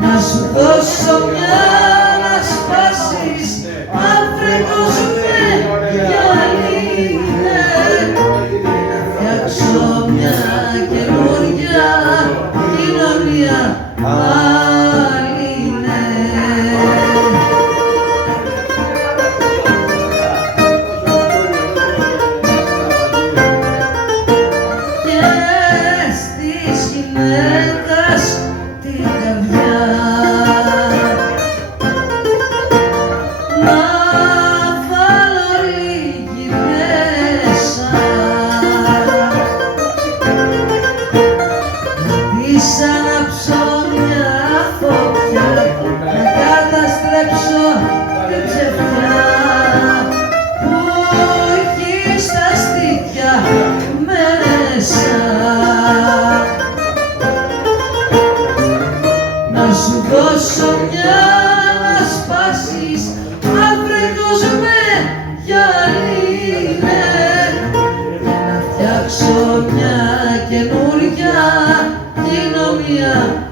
Να σου δώσω μια να σπάσεις, αν βρεγώσουμε γυαλίνε, να φτιάξω μια καινούρια κοινωνία. Την καρδιά να βάλω λίγη μέσα, της ανάψω μια φωτιά, να καταστρέψω την ψευτιά που έχει στα στήθια μέσα. Να σου δώσω μια να σπάσεις, αν βρεγώσουμε γυαλίνε, και να φτιάξω μια καινούρια κοινωνία.